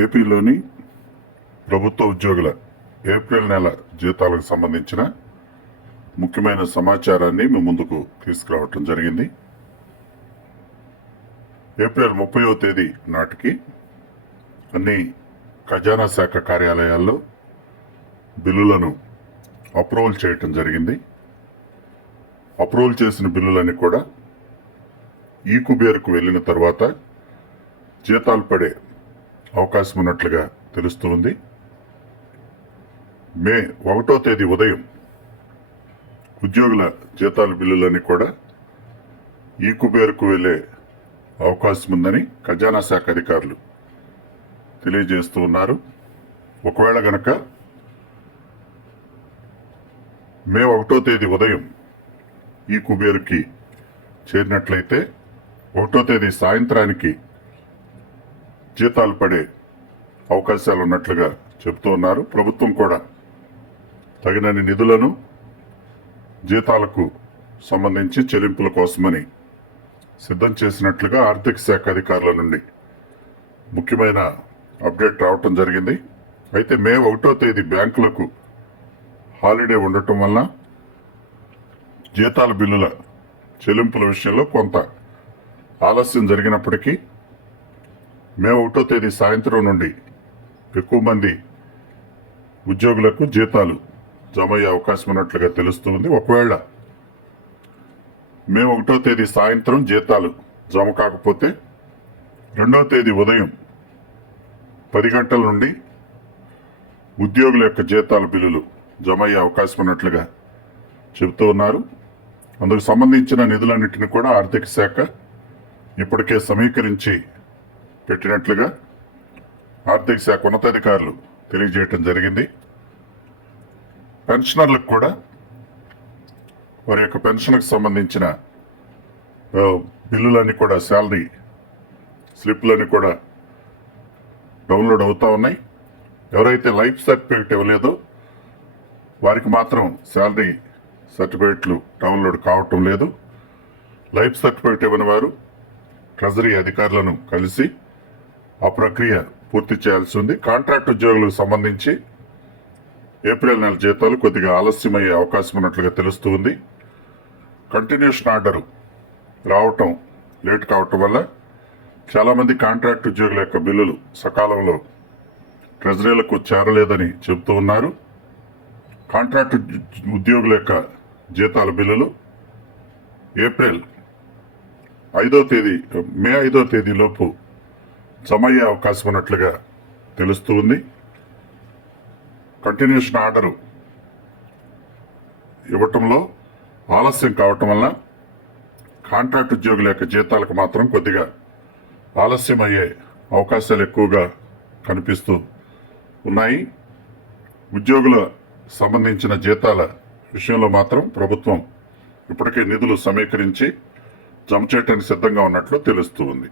ఏపీలోని ప్రభుత్వ ఉద్యోగుల ఏప్రిల్ నెల జీతాలకు సంబంధించిన ముఖ్యమైన సమాచారాన్ని మీ ముందుకు తీసుకురావటం జరిగింది. ఏప్రిల్ ముప్పయో తేదీ నాటికి అన్ని ఖజానా శాఖ కార్యాలయాల్లో బిల్లులను అప్రూవల్ చేయటం జరిగింది. అప్రూవల్ చేసిన బిల్లులన్నీ కూడా ఈ కుబేర్కు వెళ్ళిన తర్వాత జీతాలు పడే అవకాశం ఉన్నట్లుగా తెలుస్తోంది. మే ఒకటో తేదీ ఉదయం ఉద్యోగుల జీతాల బిల్లులన్నీ కూడా ఈ కుబేరుకు వెళ్ళే అవకాశం ఉందని ఖజానా శాఖ అధికారులు తెలియజేస్తూ ఉన్నారు. ఒకవేళ గనక మే ఒకటో తేదీ ఉదయం ఈ కుబేరుకి చేరినట్లయితే ఒకటో తేదీ సాయంత్రానికి జీతాలు పడే అవకాశాలు ఉన్నట్లుగా చెబుతూ ఉన్నారు. ప్రభుత్వం కూడా తగినన్ని నిధులను జీతాలకు సంబంధించి చెల్లింపుల కోసమని సిద్ధం చేసినట్లుగా ఆర్థిక శాఖ అధికారుల నుండి ముఖ్యమైన అప్డేట్ రావటం జరిగింది. అయితే మే ఒకటో తేదీ బ్యాంకులకు హాలిడే ఉండటం వల్ల జీతాల బిల్లుల చెల్లింపుల విషయంలో కొంత ఆలస్యం జరిగినప్పటికీ మే ఒకటో తేదీ సాయంత్రం నుండి ఎక్కువ మంది ఉద్యోగులకు జీతాలు జమ అయ్యే అవకాశం ఉన్నట్లుగా తెలుస్తుంది ఒకవేళ మే ఒకటో తేదీ సాయంత్రం జీతాలు జమ కాకపోతే రెండవ తేదీ ఉదయం పది గంటల నుండి ఉద్యోగుల యొక్క జీతాల బిల్లులు జమ అయ్యే అవకాశం ఉన్నట్లుగా చెబుతూ ఉన్నారు. అందుకు సంబంధించిన నిధులన్నింటినీ కూడా ఆర్థిక శాఖ ఇప్పటికే సమీకరించి పెట్టినట్లుగా ఆర్థిక శాఖ ఉన్నతాధికారులు తెలియజేయటం జరిగింది. పెన్షనర్లకు కూడా వారి యొక్క పెన్షన్కి సంబంధించిన బిల్లులన్నీ కూడా శాలరీ స్లిప్లన్నీ కూడా డౌన్లోడ్ అవుతూ ఉన్నాయి. ఎవరైతే లైఫ్ సర్టిఫికేట్ ఇవ్వలేదో వారికి మాత్రం శాలరీ సర్టిఫికేట్లు డౌన్లోడ్ కావటం లేదు. లైఫ్ సర్టిఫికేట్ ఇవ్వని వారు ట్రెజరీ అధికారులను కలిసి ఆ ప్రక్రియ పూర్తి చేయాల్సి ఉంది. కాంట్రాక్ట్ ఉద్యోగులకు సంబంధించి ఏప్రిల్ నెల జీతాలు కొద్దిగా ఆలస్యమయ్యే అవకాశం ఉన్నట్లుగా తెలుస్తూ ఉంది. కంటిన్యూషన్ ఆర్డర్ రావటం లేట్ కావటం వల్ల చాలామంది కాంట్రాక్ట్ ఉద్యోగుల యొక్క బిల్లులు సకాలంలో ట్రెజరీలకు చేరలేదని చెబుతూ ఉన్నారు. కాంట్రాక్ట్ ఉద్యోగుల యొక్క జీతాల బిల్లులు ఏప్రిల్ ఐదో తేదీ మే ఐదో తేదీలోపు జమ అయ్యే అవకాశం ఉన్నట్లుగా తెలుస్తూ ఉంది. కంటిన్యూషన్ ఆర్డరు ఇవ్వటంలో ఆలస్యం కావటం వల్ల కాంట్రాక్ట్ ఉద్యోగుల యొక్క జీతాలకు మాత్రం కొద్దిగా ఆలస్యం అయ్యే అవకాశాలు ఎక్కువగా కనిపిస్తూ ఉన్నాయి. ఉద్యోగుల సంబంధించిన జీతాల విషయంలో మాత్రం ప్రభుత్వం ఇప్పటికే నిధులు సమీకరించి జమ చేయడానికి సిద్ధంగా ఉన్నట్లు తెలుస్తూ ఉంది.